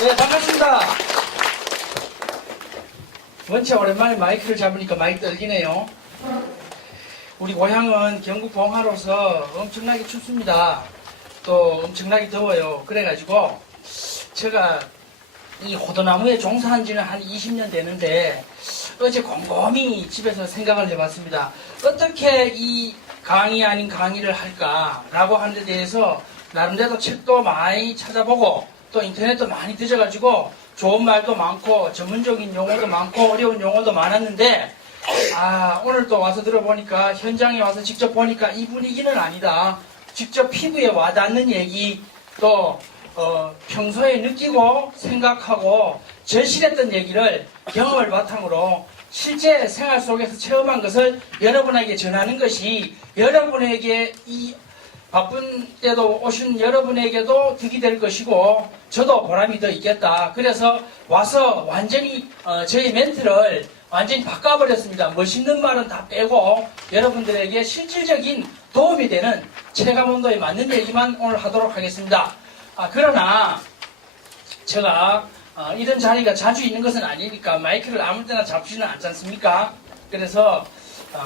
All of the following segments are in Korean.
네, 반갑습니다. 원체 오랜만에 마이크를 잡으니까 많이 떨리네요. 우리 고향은 경북 봉화로서 엄청나게 춥습니다. 또 엄청나게 더워요. 그래가지고 제가 이 호두나무에 종사한 지는 한 20년 되는데 어제 곰곰이 집에서 생각을 해봤습니다. 어떻게 이 강의 아닌 강의를 할까라고 하는 데 대해서 나름대로 책도 많이 찾아보고 또 인터넷도 많이 뒤져가지고 좋은 말도 많고 전문적인 용어도 많고 어려운 용어도 많았는데 오늘 또 와서 들어보니까 현장에 와서 직접 보니까 이 분위기는 아니다. 직접 피부에 와닿는 얘기 또 평소에 느끼고 생각하고 절실했던 얘기를 경험을 바탕으로 실제 생활 속에서 체험한 것을 여러분에게 전하는 것이 여러분에게 이 바쁜 때도 오신 여러분에게도 득이 될 것이고 저도 보람이 더 있겠다. 그래서 와서 완전히 저희 멘트를 완전히 바꿔버렸습니다. 멋있는 말은 다 빼고 여러분들에게 실질적인 도움이 되는 체감온도에 맞는 얘기만 오늘 하도록 하겠습니다. 그러나 제가 이런 자리가 자주 있는 것은 아니니까 마이크를 아무 때나 잡지는 않지 않습니까? 그래서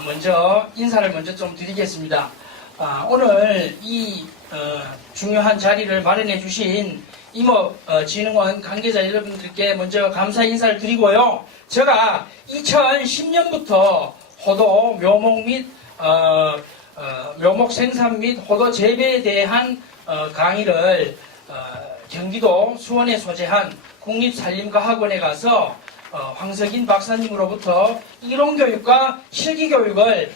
먼저 인사를 먼저 좀 드리겠습니다. 오늘 이 중요한 자리를 마련해 주신 임업진흥원 관계자 여러분들께 먼저 감사 인사를 드리고요. 제가 2010년부터 호도 묘목 및 묘목 생산 및 호도 재배에 대한 강의를 경기도 수원에 소재한 국립산림과학원에 가서 황석인 박사님으로부터 이론교육과 실기교육을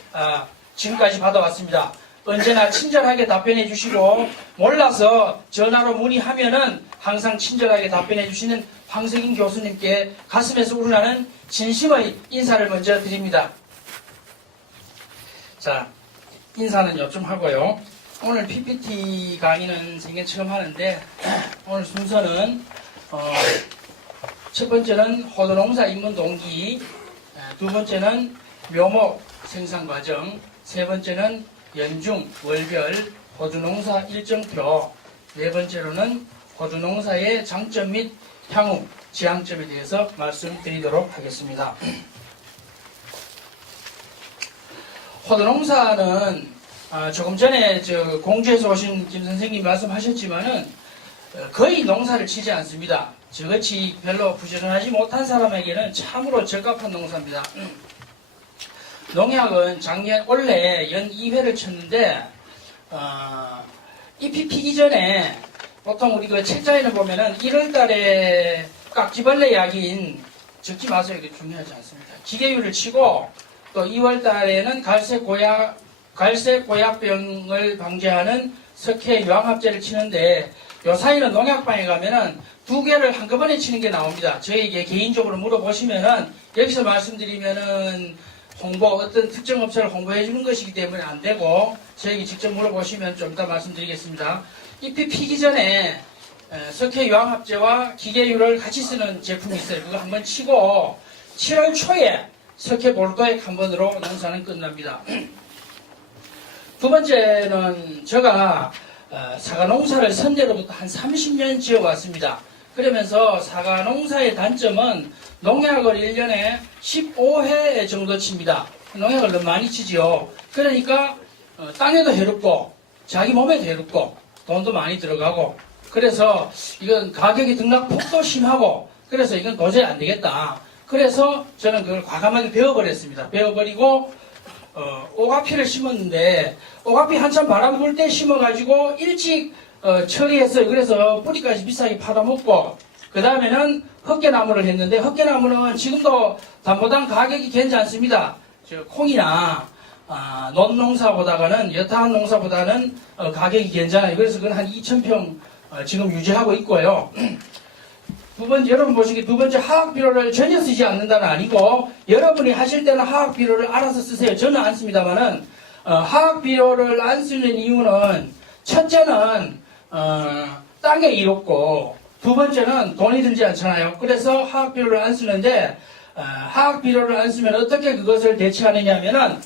지금까지 받아왔습니다. 언제나 친절하게 답변해 주시고 몰라서 전화로 문의하면은 항상 친절하게 답변해 주시는 황석인 교수님께 가슴에서 우러나는 진심의 인사를 먼저 드립니다. 자, 인사는 요좀 하고요. 오늘 PPT 강의는 생전 처음 하는데 오늘 순서는 첫 번째는 호두농사 입문 동기, 두 번째는 묘목 생산 과정, 세 번째는 연중, 월별, 호두농사 일정표, 네 번째로는 호두농사의 장점 및 향후, 지향점에 대해서 말씀드리도록 하겠습니다. 호두농사는 조금 전에 공주에서 오신 김 선생님이 말씀하셨지만은 거의 농사를 치지 않습니다. 저같이 별로 부지런하지 못한 사람에게는 참으로 적합한 농사입니다. 농약은 올해 연 2회를 쳤는데 잎이 피기 전에 보통 우리 그 책자에는 보면은 1월달에 깍지벌레 약인 적지 마세요. 이게 중요하지 않습니다. 기계유를 치고 또 2월달에는 갈색 고약병을 방지하는 석회 유황합제를 치는데 요 사이는 농약방에 가면은 2개를 한꺼번에 치는 게 나옵니다. 저에게 개인적으로 물어보시면은 여기서 말씀드리면은 어떤 특정 업체를 홍보해 주는 것이기 때문에 안 되고 저에게 직접 물어보시면 좀 이따 말씀드리겠습니다. 잎이 피기 전에 석회 유황합제와 기계유를 같이 쓰는 제품이 있어요. 그거 한번 치고 7월 초에 석회 볼도액 한 번으로 농사는 끝납니다. 두 번째는 제가 사과 농사를 선대로부터 한 30년 지어왔습니다. 그러면서 사과 농사의 단점은 농약을 1년에 15회 정도 칩니다. 농약을 너무 많이 치지요. 그러니까 땅에도 해롭고 자기 몸에도 해롭고 돈도 많이 들어가고 그래서 이건 가격이 등락폭도 심하고 그래서 이건 도저히 안 되겠다. 그래서 저는 그걸 과감하게 베어버렸습니다. 베어버리고 오가피를 심었는데 오가피 한참 바람 불 때 심어가지고 일찍 처리했어요. 그래서 뿌리까지 비싸게 팔아먹고 그 다음에는 헛개나무를 했는데 헛개나무는 지금도 담보당 가격이 괜찮습니다. 콩이나 논농사보다는 여타한 농사보다는 가격이 괜찮아요. 그래서 그건 한 2,000평 지금 유지하고 있고요. 여러분 보시기에 두 번째 화학비료를 전혀 쓰지 않는다는 아니고 여러분이 하실 때는 화학비료를 알아서 쓰세요. 저는 안 씁니다만은 화학비료를 안 쓰는 이유는 첫째는 땅에 이롭고 두 번째는 돈이 들지 않잖아요. 그래서 화학비료를 안 쓰는데 화학비료를 안 쓰면 어떻게 그것을 대체하느냐 하면은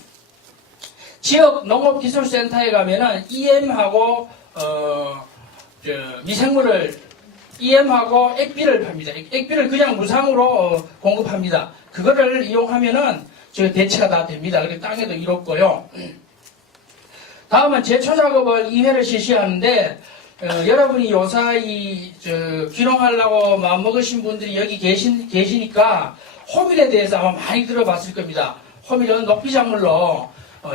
지역 농업기술센터에 가면은 EM하고 미생물을 EM하고 액비를 팝니다. 액비를 그냥 무상으로 공급합니다. 그거를 이용하면은 저 대체가 다 됩니다. 그리고 땅에도 이롭고요. 다음은 제초 작업을 2회를 실시하는데 여러분이 요사이 귀농하려고 마음먹으신 분들이 여기 계시니까 호밀에 대해서 아마 많이 들어봤을 겁니다. 호밀은 녹비작물로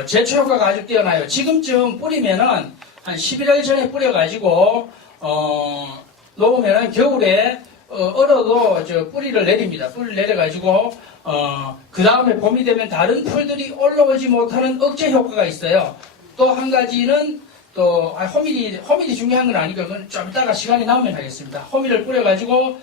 제초 효과가 아주 뛰어나요. 지금쯤 뿌리면은 한 11월 전에 뿌려가지고 놓으면은 겨울에 얼어도 뿌리를 내립니다. 뿌리를 내려가지고 그 다음에 봄이 되면 다른 풀들이 올라오지 못하는 억제 효과가 있어요. 또 한 가지는 또 호밀이 중요한 건 아니고 그건 좀 이따가 시간이 나오면 하겠습니다. 호밀을 뿌려가지고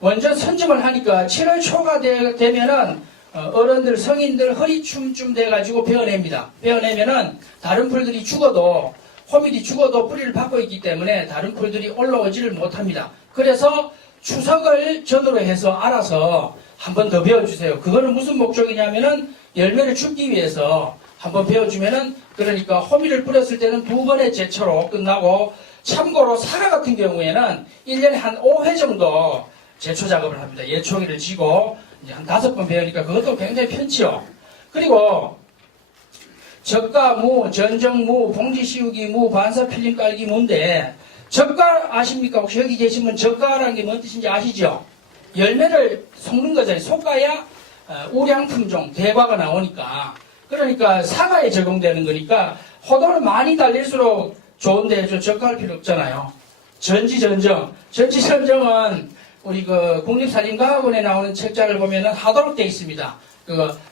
먼저 선점을 하니까 7월 초가 되면은 어른들 성인들 허리춤쯤 돼가지고 베어냅니다. 베어내면은 다른 풀들이 죽어도 호밀이 죽어도 뿌리를 받고 있기 때문에 다른 풀들이 올라오지를 못합니다. 그래서 추석을 전후로 해서 알아서 한 번 더 베어주세요. 그거는 무슨 목적이냐면은 열매를 죽기 위해서 한번 베어주면은 그러니까 호밀을 뿌렸을 때는 2번의 제초로 끝나고 참고로 사과 같은 경우에는 1년에 한 5회 정도 제초 작업을 합니다. 예초기를 지고 이제 한 5번 베으니까 그것도 굉장히 편치요. 그리고 적가 무, 전정무, 봉지 씌우기 무, 반사 필름 깔기 무인데 적가 아십니까? 혹시 여기 계시면 적가라는 게 뭔 뜻인지 아시죠? 열매를 섞는 거잖아요. 솎아야 우량품종, 대과가 나오니까. 그러니까 사과에 적용되는 거니까 호도는 많이 달릴수록 좋은데 적가할 필요 없잖아요. 전지전정. 전지전정은 우리 국립사진과학원에 나오는 책자를 보면은 하도록 되어 있습니다.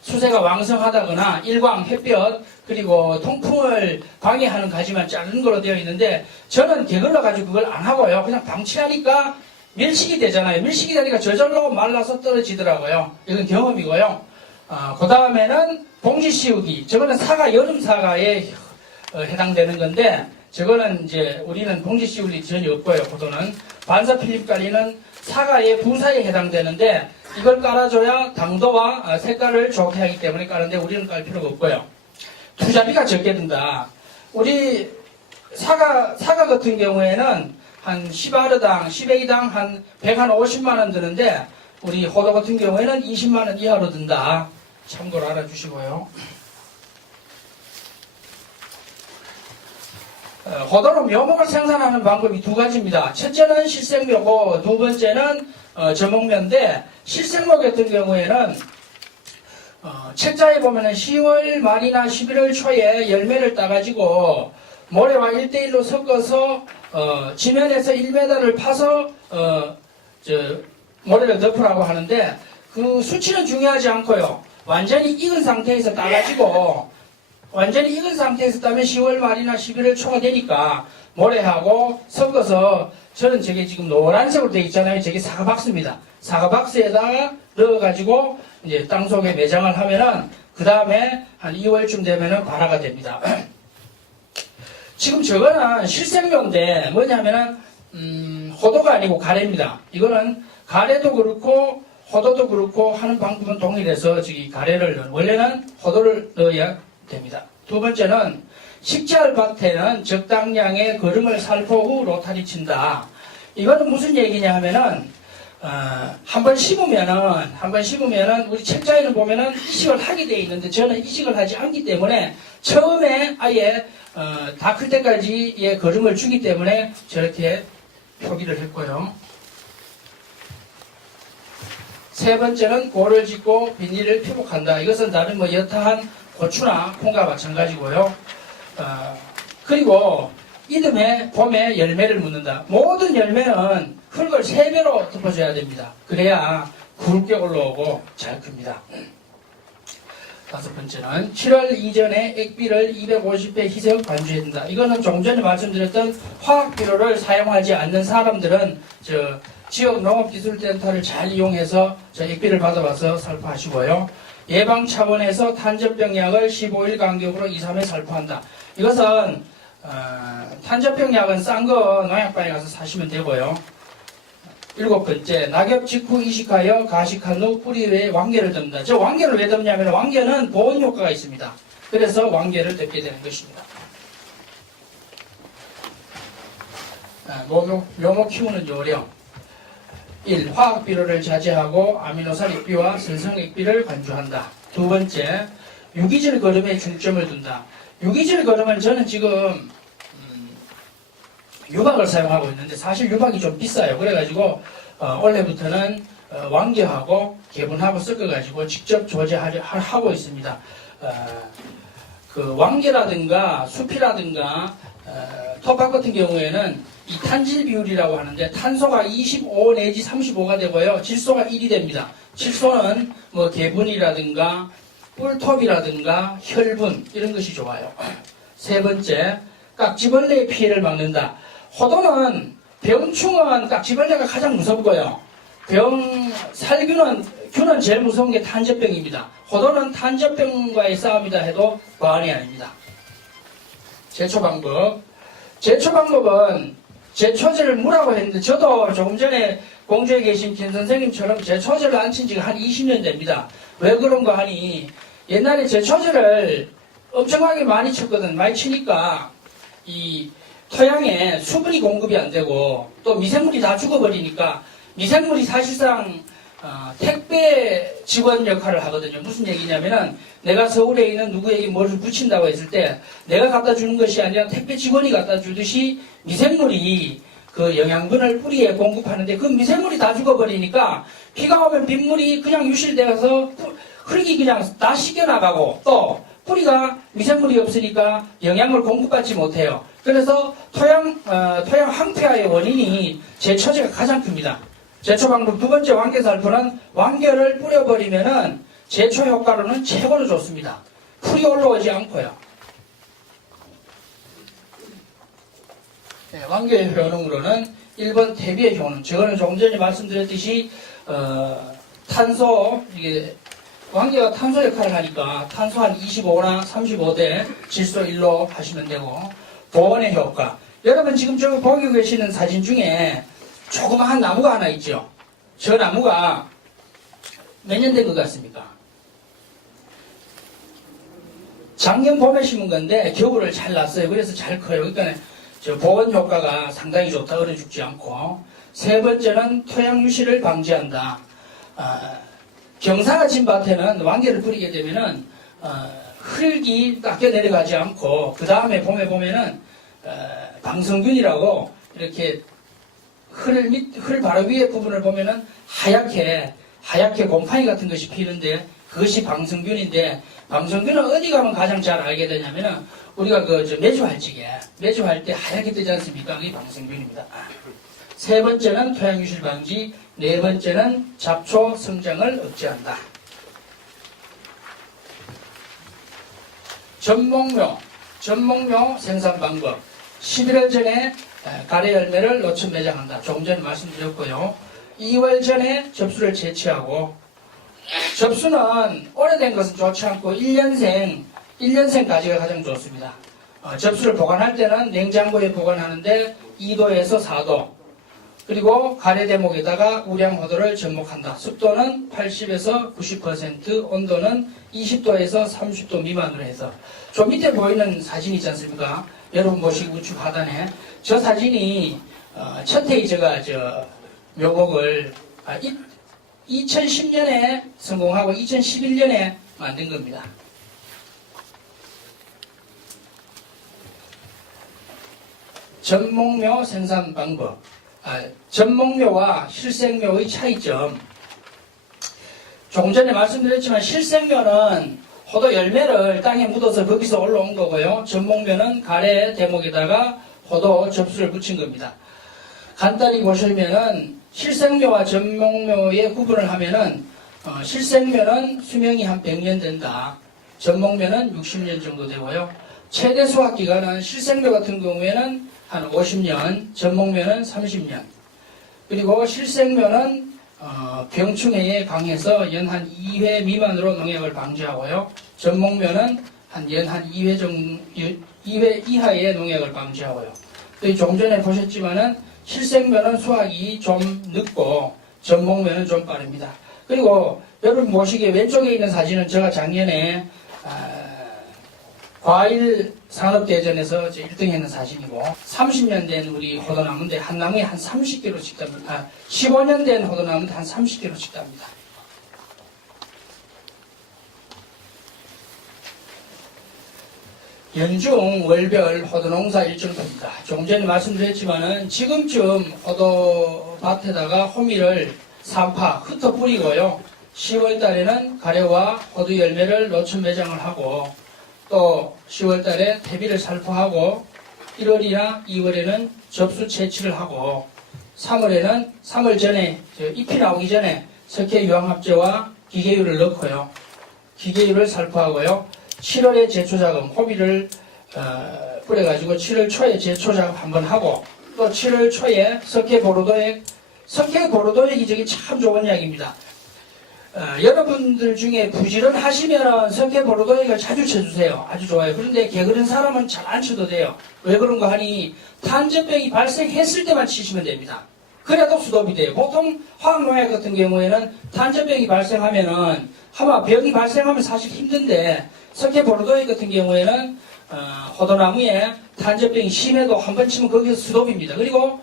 수세가 왕성하다거나 일광, 햇볕, 그리고 통풍을 방해하는 가지만 자른 걸로 되어 있는데 저는 게을러 가지고 그걸 안 하고요. 그냥 방치하니까 밀식이 되잖아요. 밀식이 되니까 저절로 말라서 떨어지더라고요. 이건 경험이고요. 그 다음에는 봉지 씌우기. 저거는 여름 사과에 해당되는 건데 저거는 이제 우리는 봉지 씌울 일이 전혀 없고요. 보도는 반사 필립 깔리는 사과의 부사에 해당되는데 이걸 깔아줘야 당도와 색깔을 좋게 하기 때문에 까는데 우리는 깔 필요가 없고요. 투자비가 적게 든다. 우리 사과 같은 경우에는 한 10아르당, 10액당 한 150만 원 드는데 우리 호도 같은 경우에는 20만 원 이하로 든다. 참고로 알아주시고요. 호도로 묘목을 생산하는 방법이 2가지입니다. 첫째는 실생묘고 두 번째는 저목묘인데 실생묘 같은 경우에는 책자에 보면은 10월 말이나 11월 초에 열매를 따가지고 모래와 1대1로 섞어서 지면에서 1m를 파서 모래를 덮으라고 하는데 그 수치는 중요하지 않고요. 완전히 익은 상태에서 따가지고 완전히 익은 상태에서 따면 10월 말이나 11월 초가 되니까 모래하고 섞어서 저는 저게 지금 노란색으로 되어 있잖아요. 저게 사과박스입니다. 사과박스에다가 넣어가지고 이제 땅속에 매장을 하면은 그 다음에 한 2월쯤 되면은 발화가 됩니다. 지금 저거는 실생묘인데 뭐냐면은 호도가 아니고 가래입니다. 이거는 가래도 그렇고 호도도 그렇고 하는 방법은 동일해서 가래를 원래는 호도를 넣어야 됩니다. 두 번째는 식재할 밭에는 적당량의 거름을 살포 후 로타리 친다. 이거는 무슨 얘기냐 하면은 한번 심으면은 우리 책자에는 보면은 이식을 하게 되어 있는데 저는 이식을 하지 않기 때문에 처음에 아예 다 클 때까지의 거름을 주기 때문에 저렇게 표기를 했고요. 세 번째는 골을 짓고 비닐을 피복한다. 이것은 다른 여타한 고추나 콩과 마찬가지고요. 그리고 이듬해 봄에 열매를 묻는다. 모든 열매는 흙을 3배로 덮어줘야 됩니다. 그래야 굵게 올라오고 잘 큽니다. 다섯 번째는 7월 이전에 액비를 250배 희석 반주해야 된다. 이거는 조금 전에 말씀드렸던 화학비료를 사용하지 않는 사람들은 지역 농업기술센터를 잘 이용해서 액비를 받아와서 살포하시고요. 예방 차원에서 탄저병 약을 15일 간격으로 2, 3회 살포한다. 이것은 탄저병 약은 싼 거 농약방에 가서 사시면 되고요. 7번째, 낙엽 직후 이식하여 가식한 후 뿌리 위에 왕개를 덮는다. 저 왕개를 왜 덮냐면 왕개는 보온 효과가 있습니다. 그래서 왕개를 덮게 되는 것입니다. 묘목 키우는 요령. 1. 화학 비료를 자제하고 아미노산 액비와 선성 액비를 간주한다. 두 번째, 유기질 거름에 중점을 둔다. 유기질 거름은 저는 지금 유박을 사용하고 있는데 사실 유박이 좀 비싸요. 그래가지고 올해부터는 왕겨하고 개분하고 섞어가지고 직접 조제하고 있습니다. 그 왕겨라든가 수피라든가 톱밥 같은 경우에는 이 탄질 비율이라고 하는데 탄소가 25 내지 35가 되고요. 질소가 1이 됩니다. 질소는 뭐 개분이라든가 꿀톱이라든가 혈분 이런 것이 좋아요. 세 번째, 깍지벌레의 피해를 막는다. 호도는 병충은 깍지벌레가 가장 무섭고요. 균은 제일 무서운 게 탄저병입니다. 호도는 탄저병과의 싸움이다 해도 과언이 아닙니다. 제초 방법은 제초제를 무라고 했는데 저도 조금 전에 공주에 계신 김 선생님처럼 제초제를 안 친 지가 한 20년 됩니다. 왜 그런가 하니 옛날에 제초제를 엄청나게 많이 쳤거든. 많이 치니까 이 토양에 수분이 공급이 안 되고 또 미생물이 다 죽어버리니까 미생물이 사실상 택배 직원 역할을 하거든요. 무슨 얘기냐면은 내가 서울에 있는 누구에게 뭐를 붙인다고 했을 때 내가 갖다 주는 것이 아니라 택배 직원이 갖다 주듯이 미생물이 그 영양분을 뿌리에 공급하는데 그 미생물이 다 죽어버리니까 비가 오면 빗물이 그냥 유실되어서 흙이 그냥 다 씻겨나가고 또 뿌리가 미생물이 없으니까 영양을 공급받지 못해요. 그래서 토양 황폐화의 원인이 제초제가 가장 큽니다. 제초 방법 두 번째 왕겨살포는 왕겨를 뿌려버리면은 제초 효과로는 최고로 좋습니다. 풀이 올라오지 않고요. 네, 왕겨의 효능으로는 1번 대비의 효능. 저거는 조금 전에 말씀드렸듯이 탄소 이게 왕겨가 탄소 역할을 하니까 탄소 한 25나 35대 질소 1로 하시면 되고 보온의 효과. 여러분 지금 저 보고 계시는 사진 중에 조그마한 나무가 하나 있죠. 저 나무가 몇 년 된 것 같습니까? 작년 봄에 심은 건데 겨울을 잘 났어요. 그래서 잘 커요. 그러니까 저 보온 효과가 상당히 좋다. 얼어 죽지 않고. 세 번째는 토양 유실을 방지한다. 경사가 진 밭에는 왕겨를 뿌리게 되면은 흙이 깎여 내려가지 않고 그 다음에 봄에 보면은 방성균이라고 이렇게 흙 바로 위에 부분을 보면은 하얗게 곰팡이 같은 것이 피는데 그것이 방성균인데 방성균은 어디 가면 가장 잘 알게 되냐면은 우리가 매주할 때 하얗게 뜨지 않습니까? 그게 방성균입니다. 세 번째는 토양유실 방지, 네 번째는 잡초 성장을 억제한다. 전목묘 생산 방법. 11월 전에 가래 열매를 노천 매장한다. 조금 전에 말씀드렸고요. 2월 전에 접수를 채취하고 접수는 오래된 것은 좋지 않고 1년생까지가 가장 좋습니다. 접수를 보관할 때는 냉장고에 보관하는데 2도에서 4도 그리고 가래 대목에다가 우량호도를 접목한다. 습도는 80에서 90%, 온도는 20도에서 30도 미만으로 해서 저 밑에 보이는 사진 있지 않습니까? 여러분 보시고 우측 하단에 저 사진이 첫 해에 제가 묘목을 2010년에 성공하고 2011년에 만든 겁니다. 전목묘 생산 방법. 전목묘와 실생묘의 차이점. 조금 전에 말씀드렸지만 실생묘는 호도 열매를 땅에 묻어서 거기서 올라온 거고요. 전목묘는 가래 대목에다가 호도 접수를 붙인 겁니다. 간단히 보시면은 실생묘와 전목묘의 구분을 하면은 실생묘는 수명이 한 100년 된다. 전목묘는 60년 정도 되고요. 최대 수확 기간은 실생묘 같은 경우에는 한 50년, 전목묘는 30년. 그리고 실생묘는 병충해에 강해서 연 한 2회 미만으로 농약을 방지하고요. 전목묘는 연 한 2회 이하의 농약을 방지하고요. 조금 전에 보셨지만은 실생묘는 수확이 좀 늦고 전목묘는 좀 빠릅니다. 그리고 여러분 보시기에 왼쪽에 있는 사진은 제가 작년에 과일 산업대전에서 1등 했는 사진이고 30년 된 우리 호도나무인데 한 나무에 한 30kg씩 답니다. 15년 된 호도나무인데 한 30kg씩 답니다. 연중 월별 호도농사 일정표입니다. 조금 전에 말씀드렸지만은 지금쯤 호도밭에다가 호미를 3파 흩어 뿌리고요. 10월 달에는 가래와 호두 열매를 노출 매장을 하고 또 10월 달에 퇴비를 살포하고 1월이나 2월에는 접수 채취를 하고 3월에는 3월 전에 잎이 나오기 전에 석회 유황합제와 기계유를 넣고요. 기계유를 살포하고요. 7월에 제초작업, 호미를 뿌려가지고 7월 초에 제초작업 한번 하고 또 7월 초에 석회 보로도액이 저기 참 좋은 이야기입니다. 여러분들 중에 부지런하시면 석회 보로도액을 자주 쳐주세요. 아주 좋아요. 그런데 게으른 사람은 잘 안 쳐도 돼요. 왜 그런가 하니 탄저병이 발생했을 때만 치시면 됩니다. 그래도 수독이 돼요. 보통 화학농약 같은 경우에는 탄저병이 발생하면은 아마 병이 발생하면 사실 힘든데 석회 보로도액 같은 경우에는 호도나무에 탄저병이 심해도 한 번 치면 거기서 수독입니다. 그리고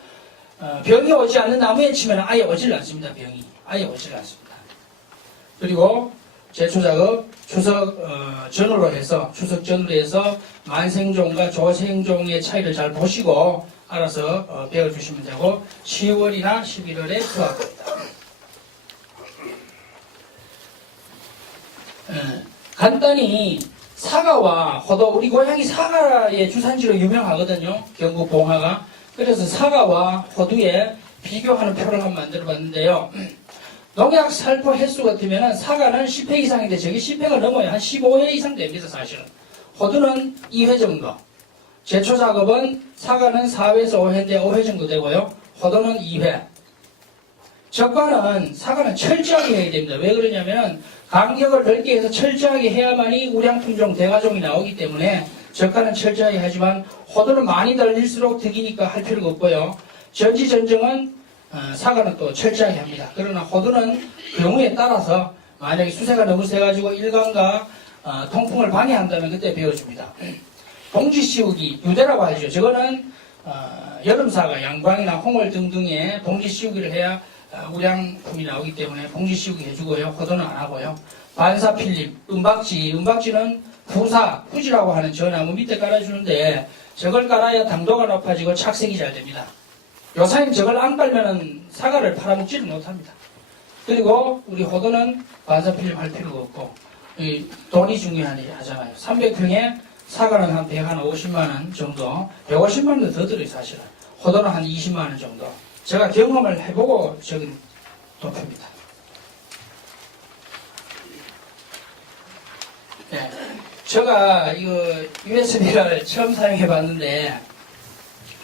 병이 오지 않는 나무에 치면 아예 오질 않습니다. 병이 아예 오질 않습니다. 그리고 제초작업 추석 전후로 해서 추석 전후로 해서 만생종과 조생종의 차이를 잘 보시고 알아서 배워주시면 되고 10월이나 11월에 수확합니다. 간단히 사과와 호도, 우리 고향이 사과의 주산지로 유명하거든요. 경북 봉화가. 그래서 사과와 호두에 비교하는 표를 한번 만들어 봤는데요. 농약 살포 횟수 같으면 사과는 10회 이상인데 저기 10회가 넘어요. 한 15회 이상 됩니다. 사실은. 호두는 2회 정도. 제초 작업은 사과는 4회에서 5회인데 5회 정도 되고요. 호두는 2회. 적과는 사과는 철저하게 해야 됩니다. 왜 그러냐면 간격을 넓게 해서 철저하게 해야만이 우량품종 대가종이 나오기 때문에 적과는 철저하게 하지만 호두는 많이 달릴수록 득이니까 할 필요가 없고요. 전지전정은 사과는 또 철저하게 합니다. 그러나 호두는 경우에 따라서 만약에 수세가 너무 세가지고 일광과 통풍을 방해한다면 그때 배워줍니다. 봉지 씌우기, 유대라고 하죠. 저거는 여름사과, 양광이나 홍월 등등의 봉지 씌우기를 해야 우량품이 나오기 때문에 봉지 씌우기 해주고요. 호두는 안 하고요. 반사 필름, 은박지는 후지라고 하는 저 나무 밑에 깔아주는데 저걸 깔아야 당도가 높아지고 착색이 잘 됩니다. 요사님 저걸 안 깔면은 사과를 팔아먹지를 못합니다. 그리고 우리 호두는 반사 필름 할 필요가 없고 돈이 중요하잖아요. 300평에 사과는 한 150만원 정도, 150만원도 더 들어요 사실은. 호두는 한 20만원 정도. 제가 경험을 해보고 적은 도표입니다. 네. 제가 이거 USB를 처음 사용해 봤는데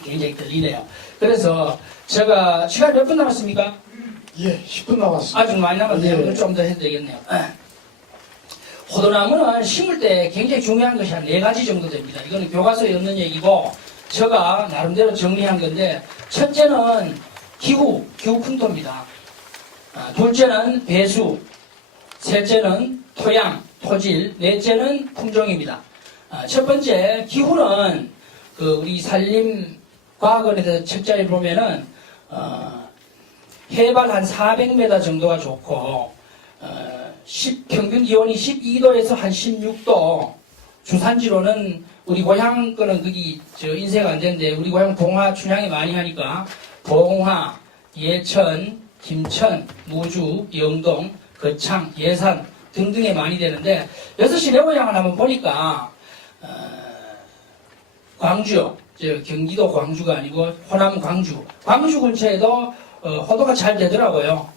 굉장히 들리네요. 그래서 제가 시간 몇 분 남았습니까? 예, 10분 남았습니다. 아주 많이 남았네요. 예. 좀 더 해도 되겠네요. 호두나무는 심을 때 굉장히 중요한 것이 한 4가지 정도 됩니다. 이거는 교과서에 없는 얘기고 제가 나름대로 정리한 건데 첫째는 기후 풍토입니다. 둘째는 배수, 셋째는 토양, 토질, 넷째는 품종입니다. 첫 번째 기후는 우리 산림과학원에서 책자에 보면은 해발 한 400m 정도가 좋고 평균 기온이 12도에서 한 16도. 주산지로는 우리 고향 거는 거기 인쇄가 안 되는데 우리 고향 봉화 춘향이 많이 하니까 봉화, 예천, 김천, 무주, 영동, 거창, 예산 등등에 많이 되는데 6시 내 고향을 한번 보니까 광주요. 경기도 광주가 아니고 호남 광주 근처에도 호도가 잘 되더라고요.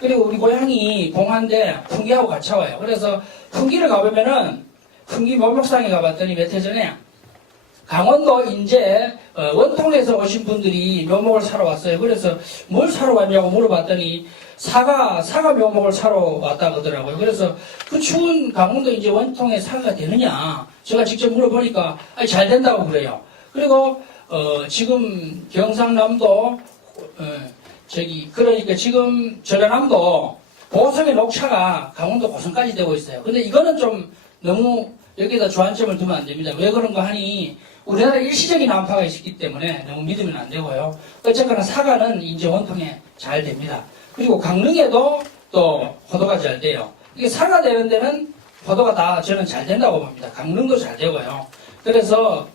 그리고 우리 고향이 봉화인데 풍기하고 같이 와요. 그래서 풍기를 가보면은 풍기 묘목상에 가봤더니 몇 해 전에 강원도 인제 원통에서 오신 분들이 묘목을 사러 왔어요. 그래서 뭘 사러 왔냐고 물어봤더니 사과 묘목을 사러 왔다고 하더라고요. 그래서 그 추운 강원도 인제 원통에 사과가 되느냐 제가 직접 물어보니까 잘 된다고 그래요. 그리고 지금 경상남도 그러니까 지금 전라남도 보성의 녹차가 강원도 고성까지 되고 있어요. 근데 이거는 좀 너무 여기다 주안점을 두면 안 됩니다. 왜 그런가 하니 우리나라 일시적인 난파가 있기 때문에 너무 믿으면 안 되고요. 어쨌거나 사과는 이제 원통에 잘 됩니다. 그리고 강릉에도 또 포도가 잘 돼요. 이게 사과 되는 데는 포도가 다 저는 잘 된다고 봅니다. 강릉도 잘 되고요. 그래서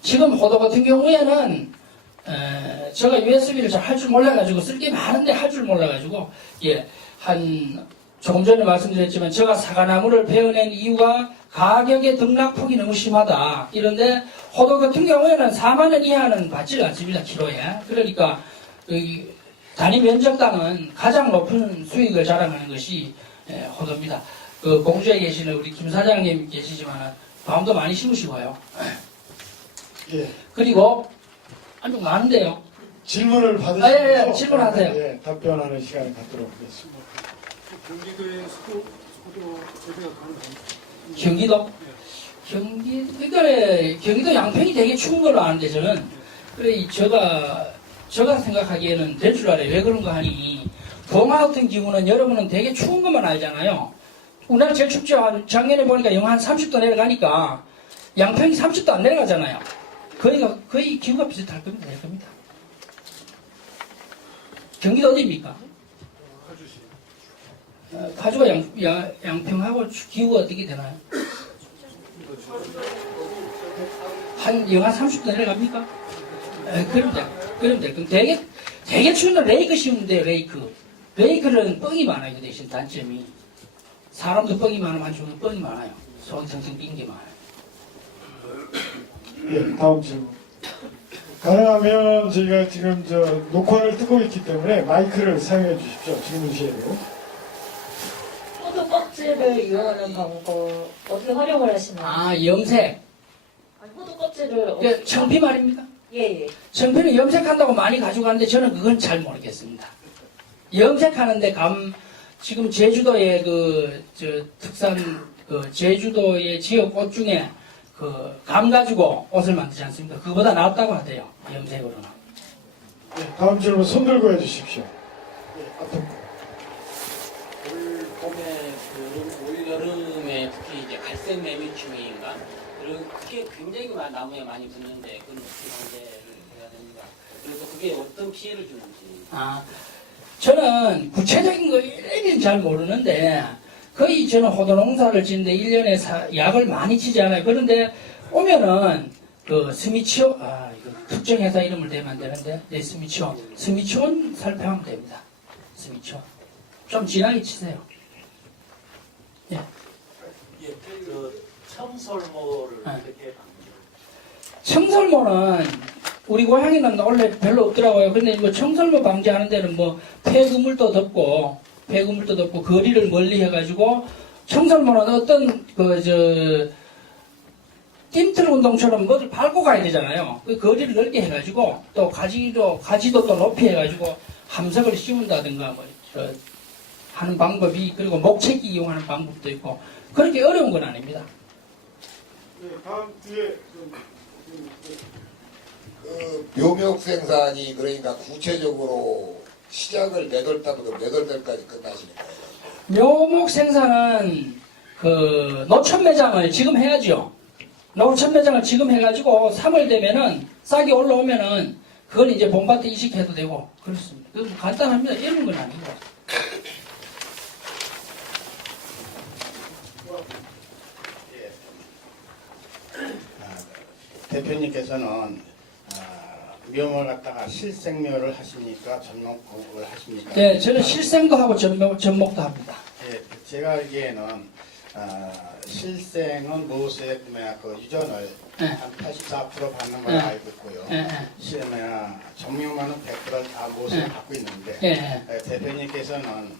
지금 포도 같은 경우에는 제가 USB를 잘 할 줄 몰라가지고 쓸 게 많은데 할 줄 몰라가지고 조금 전에 말씀드렸지만 제가 사과나무를 베어낸 이유가 가격의 등락폭이 너무 심하다. 이런데 호도 같은 경우에는 4만 원 이하는 받지 않습니다. 키로에. 그러니까 여기 단위 면적당은 가장 높은 수익을 자랑하는 것이 호도입니다. 그 공주에 계시는 우리 김 사장님 계시지만 밤도 많이 심으시고요. 예. 그리고 아주 많은데요. 질문을 받으시면서 예, 질문하세요. 예, 답변하는 시간을 갖도록 하겠습니다. 경기도의 수도 재배가 가능합니다. 경기도? 경기도 양평이 되게 추운 걸로 아는데 저는 그래 제가 생각하기에는 될 줄 알아요. 왜 그런가 하니 동화 같은 경우는 여러분은 되게 추운 것만 알잖아요. 우리나라 제일 춥죠. 작년에 보니까 영하 한 30도 내려가니까 양평이 30도 안 내려가잖아요. 거의 기후가 비슷할 겁니다. 될 겁니다. 경기도 어디입니까? 파주가 양평하고 기후가 어떻게 되나요? 한 영하 30도 내려갑니까? 그럼 돼. 그럼 되게 추운 날 레이크 씌우면 돼요, 레이크. 레이크는 뻥이 많아요, 그 대신 단점이. 사람도 뻥이 많으면 한쪽은 뻥이 많아요. 속이 텅텅 빈 게 많아요. 예, 다음 질문. 가능하면 저희가 지금 녹화를 뜨고 있기 때문에 마이크를 사용해 주십시오. 질문 시에도. 포도 껍질을 이용하는 방법 어떻게 활용을 하시나요? 아, 염색. 아니, 포도 껍질을 그 청피 말입니다. 예. 청피는 염색한다고 많이 가져가는데 저는 그건 잘 모르겠습니다. 염색하는데 지금 제주도의 특산 제주도의 지역 꽃 중에 감 가지고 옷을 만들지 않습니까? 그거보다 낫다고 하대요. 염색으로는. 예, 다음 질문 손 들고 해주십시오. 예, 앞에. 올 봄에 올 여름에 특히 이제 갈색 매미충인가 그게 굉장히 나무에 많이 붙는데 그건 어떻게 관리를 해야 됩니까? 그래서 그게 어떤 피해를 주는지. 저는 구체적인 거 이름은 잘 모르는데 거의 저는 호도 농사를 짓는데 1년에 약을 많이 치지 않아요. 그런데 오면은 스미치오 이거 특정 회사 이름을 대면 안 되는데 스미치온 살펴하면 됩니다. 스미치온 좀 진하게 치세요. 예. 청설모를 네. 어떻게 청설모는 우리 고향에는 원래 별로 없더라고요. 근데 뭐 청설모 방지하는 데는 뭐 폐그물도 덮고 거리를 멀리 해가지고 청설모는 어떤 띠틀 운동처럼 뭐를 밟고 가야 되잖아요. 그 거리를 넓게 해가지고 또 가지도 또 높이 해가지고 함석을 씌운다든가 하는 방법이 그리고 목채기 이용하는 방법도 있고 그렇게 어려운 건 아닙니다. 네, 다음 뒤에 묘목 생산이 그러니까 구체적으로 시작을 몇 월 달부터 몇 월 달까지 끝나시는 거예요? 묘목 생산은 노천 매장을 지금 해야죠. 노천 매장을 지금 해가지고 3월 되면은 싹이 올라오면은 그걸 이제 봄밭에 이식해도 되고 그렇습니다. 그 간단합니다. 이런 건 아닙니다. 대표님께서는 묘를 갖다가 실생묘를 하십니까? 전목을 하십니까? 네, 저는 실생도 하고 전목도 합니다. 예, 제가 알기에는 실생은 모세 유전을 네. 한 84% 받는 걸로 네. 알고 있고요. 예, 전묘만은 100%를 다 모세를 네. 갖고 있는데 예. 대표님께서는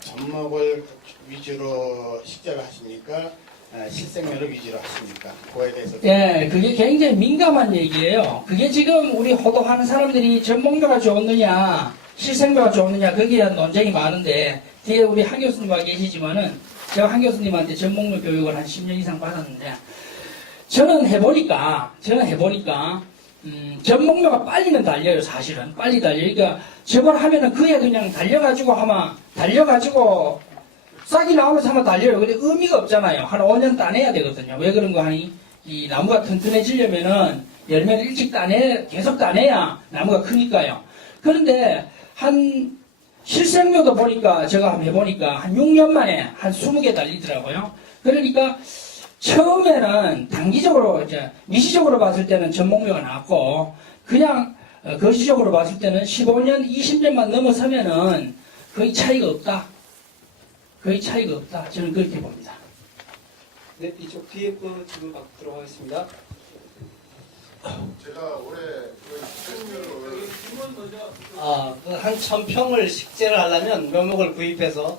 전목을 위주로 식재를 하십니까? 실생묘를 위주로 하십니까? 그거에 대해서 예, 그게 굉장히 민감한 얘기예요. 그게 지금 우리 호도하는 사람들이 전목묘가 좋느냐, 실생묘가 좋느냐, 거기에 대한 논쟁이 많은데, 뒤에 우리 한 교수님과 계시지만은, 제가 한 교수님한테 전목묘 교육을 한 10년 이상 받았는데, 저는 해보니까, 전목묘가 빨리는 달려요, 사실은. 빨리 달려요. 그러니까, 저걸 하면은 그에 그냥 달려가지고 싹이 나오면서 한번 달려요. 근데 의미가 없잖아요. 한 5년 따내야 되거든요. 왜 그런 거 하니? 이 나무가 튼튼해지려면은 열매를 일찍 계속 따내야 나무가 크니까요. 그런데 한 실생묘도 보니까 제가 한번 해보니까 한 6년 만에 한 20개 달리더라고요. 그러니까 처음에는 단기적으로 이제 미시적으로 봤을 때는 전목묘가 나왔고 그냥 거시적으로 봤을 때는 15년, 20년만 넘어서면은 거의 차이가 없다. 거의 차이가 없다. 저는 그렇게 봅니다. 네, 이쪽 뒤에 거 질문 받도록 하겠습니다. 제가 올해 그 식생묘를 한 1000평을 식재를 하려면 묘목을 구입해서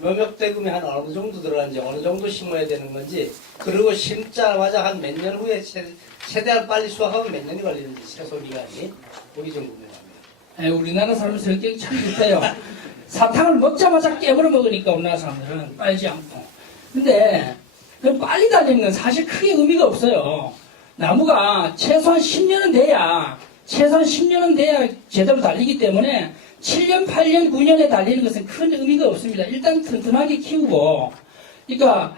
묘목 대금이 한 어느 정도 들어가는지 어느 정도 심어야 되는 건지 그리고 심자마자 한 몇 년 후에 최대한 빨리 수확하면 몇 년이 걸리는지 최소 기간이 보기 좀 궁금합니다. 우리나라 사람 성격이 참 좋대요. 사탕을 먹자마자 깨물어 먹으니까 우리나라 사람들은 빨지 않고. 근데 그 빨리 달리는 건 사실 크게 의미가 없어요. 나무가 최소한 10년은 돼야 제대로 달리기 때문에 7년, 8년, 9년에 달리는 것은 큰 의미가 없습니다. 일단 튼튼하게 키우고. 그러니까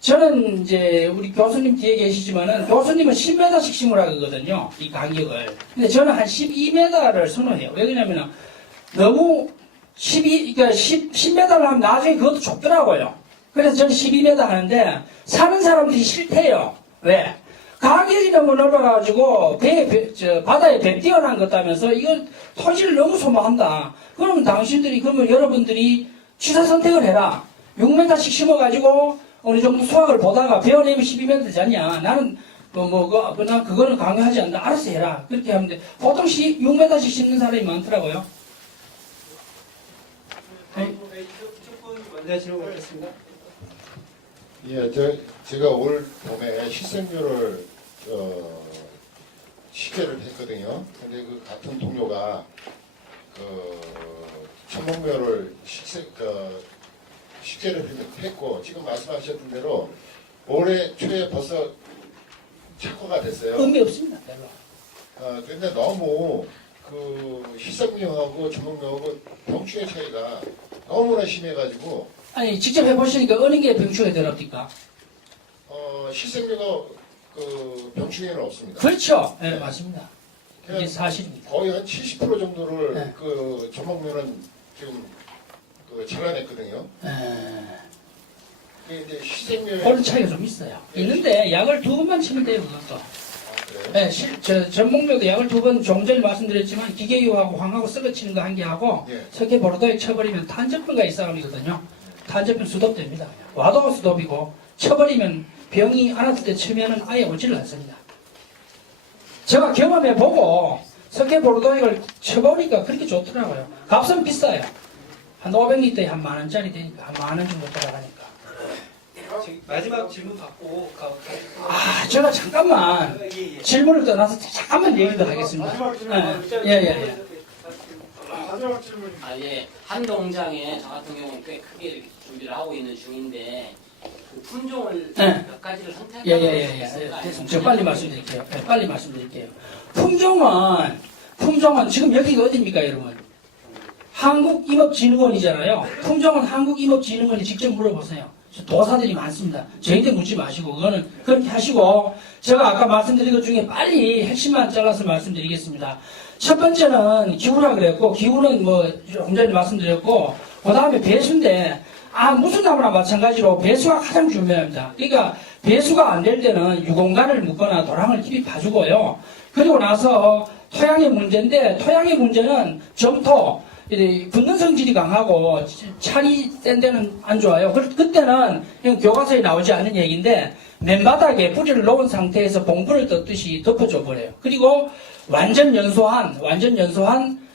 저는 이제 우리 교수님 뒤에 계시지만은 교수님은 10m씩 심으라 그러거든요. 이 간격을. 근데 저는 한 12m를 선호해요. 왜 그러냐면은 너무 10m를 하면 나중에 그것도 좁더라고요. 그래서 저는 12m 하는데 사는 사람들이 싫대요. 왜? 가격이 너무 넓어가지고 바다에 배 뛰어난 것 같다면서 이건 토지를 너무 소모한다. 그러면 그러면 여러분들이 취사 선택을 해라. 6m씩 심어가지고 어느 정도 수확을 보다가 베어내면 12m 되지 않냐. 나는 난 그거는 강요하지 않는다. 알아서 해라. 그렇게 하면 돼. 보통 6m씩 심는 사람이 많더라고요. 이쪽 분 먼저 질문 받겠습니다. 예, 제가 올 봄에 식생묘를 식재를 했거든요. 근데 그 같은 동료가 그 천목묘를 식재를 했고 지금 말씀하셨던 대로 올해 초에 벌써 착화가 됐어요. 의미 없습니다. 별로. 근데 너무 그 식생묘하고 천목묘하고 병충해 차이가 너무나 심해가지고 아니 직접 해보시니까 어느 게 병충해 덜 없습니까? 식생묘가 그 병충해는 없습니다. 그렇죠. 네, 맞습니다. 이게 사실입니다. 거의 한 70% 정도를 네. 그 전목묘는 지금 그 잘라냈거든요. 그게 이제 식생묘에 그런 차이가 좀 있어요. 있는데 약을 2번만 치면 돼요, 그것도. 그래요? 네, 전목묘도 약을 2번 좀 전에 말씀드렸지만 기계유하고 황하고 썩어치는 거 한 개 하고 예. 석회 보르도에 쳐버리면 탄저병과 이 싸움이거든요. 탄저병 수독됩니다. 와도 수독이고 쳐버리면 병이 안았을 때 치면은 아예 오지를 않습니다. 제가 경험해보고 석회 보르도액을 쳐보니까 그렇게 좋더라고요. 값은 비싸요. 한 500리터에 한 10,000원짜리 되니까 한 10,000원 정도 들어가니까. 마지막 질문 받고 제가 잠깐만 예. 질문을 떠나서 잠깐만 얘기도 하겠습니다. 마지막 질문. 예. 마지막 질문. 예. 한 농장에 저 같은 경우는 꽤 크게 이렇게 준비를 하고 있는 중인데 그 품종을 네. 몇 가지를 선택하는 예. 됐습니다. 저 빨리 말씀드릴게요. 빨리 말씀드릴게요. 품종은 지금 여기가 어디입니까, 여러분? 한국임업진흥원이잖아요. 품종은 한국임업진흥원이 직접 물어보세요. 도사들이 많습니다. 저희한테 묻지 마시고 그거는 그렇게 하시고 제가 아까 말씀드린 것 중에 빨리 핵심만 잘라서 말씀드리겠습니다. 첫 번째는 기후라 그랬고 기후는 좀 전에 말씀드렸고 그 다음에 배수인데 무슨 나무나 마찬가지로 배수가 가장 중요합니다. 그러니까 배수가 안 될 때는 유공간을 묻거나 도랑을 깊이 파주고요. 그리고 나서 토양의 문제인데 토양의 문제는 점토 붙는 성질이 강하고 찬이 센 데는 안 좋아요. 그때는 교과서에 나오지 않는 얘기인데 맨바닥에 뿌리를 놓은 상태에서 봉분을 떴듯이 덮어줘 버려요. 그리고 완전 연소한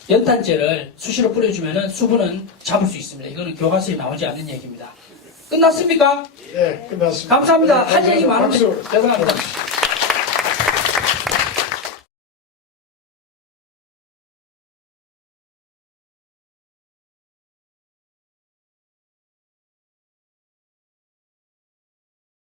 연탄재를 수시로 뿌려주면은 수분은 잡을 수 있습니다. 이거는 교과서에 나오지 않는 얘기입니다. 끝났습니까? 예, 끝났습니다. 감사합니다. 네, 할 얘기 많은데 박수. 죄송합니다.